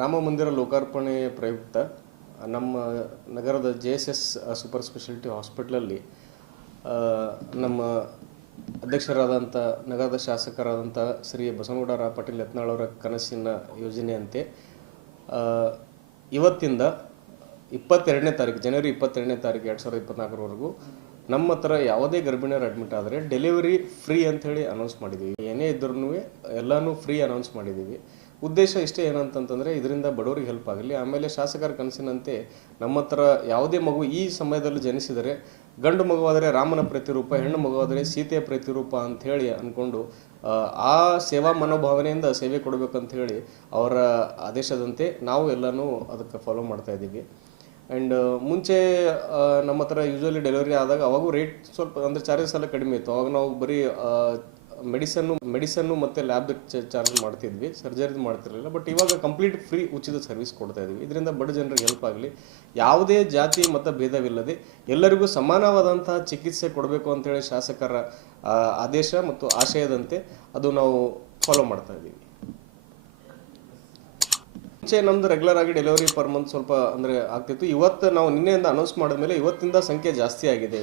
ರಾಮ ಮಂದಿರ ಲೋಕಾರ್ಪಣೆ ಪ್ರಯುಕ್ತ ನಮ್ಮ ನಗರದ JSS ಸೂಪರ್ ಸ್ಪೆಷಾಲಿಟಿ ಹಾಸ್ಪಿಟಲಲ್ಲಿ ನಮ್ಮ ಅಧ್ಯಕ್ಷರಾದಂಥ ನಗರದ ಶಾಸಕರಾದಂಥ ಶ್ರೀ ಬಸನಗೌಡ ರಾ ಪಾಟೀಲ್ ಯತ್ನಾಳ್ ಅವರ ಕನಸಿನ ಯೋಜನೆಯಂತೆ ಇವತ್ತಿಂದ 22ನೇ ತಾರೀಕು ಜನವರಿ 22ನೇ ತಾರೀಕು 2024 ನಮ್ಮ ಹತ್ರ ಯಾವುದೇ ಗರ್ಭಿಣಿಯರು ಅಡ್ಮಿಟ್ ಆದರೆ ಡೆಲಿವರಿ ಫ್ರೀ ಅಂಥೇಳಿ ಅನೌನ್ಸ್ ಮಾಡಿದ್ದೀವಿ. ಏನೇ ಇದ್ರೂ ಎಲ್ಲನೂ ಫ್ರೀ ಅನೌನ್ಸ್ ಮಾಡಿದ್ದೀವಿ. ಉದ್ದೇಶ ಇಷ್ಟೇ ಏನಂತಂದರೆ ಇದರಿಂದ ಬಡವರಿಗೆ ಹೆಲ್ಪ್ ಆಗಲಿ. ಆಮೇಲೆ ಶಾಸಕರ ಕನಸಿನಂತೆ ನಮ್ಮ ಹತ್ರ ಯಾವುದೇ ಮಗು ಈ ಸಮಯದಲ್ಲಿ ಜನಿಸಿದರೆ ಗಂಡು ಮಗುವಾದರೆ ರಾಮನ ಪ್ರತಿರೂಪ, ಹೆಣ್ಣು ಮಗುವಾದರೆ ಸೀತೆಯ ಪ್ರತಿರೂಪ ಅಂಥೇಳಿ ಅಂದ್ಕೊಂಡು ಆ ಸೇವಾ ಮನೋಭಾವನೆಯಿಂದ ಸೇವೆ ಕೊಡಬೇಕಂತ ಹೇಳಿ ಅವರ ಆದೇಶದಂತೆ ನಾವು ಎಲ್ಲನೂ ಅದಕ್ಕೆ ಫಾಲೋ ಮಾಡ್ತಾ ಇದ್ದೀವಿ. ಆ್ಯಂಡ್ ಮುಂಚೆ ನಮ್ಮ ಹತ್ರ ಯೂಶ್ವಲಿ ಡೆಲಿವರಿ ಆದಾಗ ಅವಾಗೂ ರೇಟ್ ಸ್ವಲ್ಪ ಅಂದರೆ ಚಾರ್ಜಸ್ ಎಲ್ಲ ಕಡಿಮೆ ಇತ್ತು. ಅವಾಗ ನಾವು ಬರೀ ಮೆಡಿಸನ್ನು ಮತ್ತು ಲ್ಯಾಬ್ ಚಾರ್ಜ್ ಮಾಡ್ತಿದ್ವಿ, ಸರ್ಜರಿದು ಮಾಡ್ತಿರಲಿಲ್ಲ. ಬಟ್ ಇವಾಗ ಕಂಪ್ಲೀಟ್ ಫ್ರೀ ಉಚಿತ ಸರ್ವಿಸ್ ಕೊಡ್ತಾ ಇದ್ವಿ. ಇದರಿಂದ ಬಡ ಜನರಿಗೆ ಹೆಲ್ಪ್ ಆಗಲಿ, ಯಾವುದೇ ಜಾತಿ ಮತ್ತು ಭೇದವಿಲ್ಲದೆ ಎಲ್ಲರಿಗೂ ಸಮಾನವಾದಂತಹ ಚಿಕಿತ್ಸೆ ಕೊಡಬೇಕು ಅಂತೇಳಿ ಶಾಸಕರ ಆದೇಶ ಮತ್ತು ಆಶಯದಂತೆ ಅದು ನಾವು ಫಾಲೋ ಮಾಡ್ತಾ ಇದ್ದೀವಿ. ಮುಂಚೆ ನಮ್ದು ರೆಗ್ಯುಲರ್ ಆಗಿ ಡೆಲಿವರಿ ಪರ್ ಮಂತ್ ಸ್ವಲ್ಪ ಅಂದರೆ ಆಗ್ತಿತ್ತು. ಇವತ್ತು ನಾವು ನಿನ್ನೆಯಿಂದ ಅನೌನ್ಸ್ ಮಾಡಿದ್ಮೇಲೆ ಇವತ್ತಿಂದ ಸಂಖ್ಯೆ ಜಾಸ್ತಿ ಆಗಿದೆ.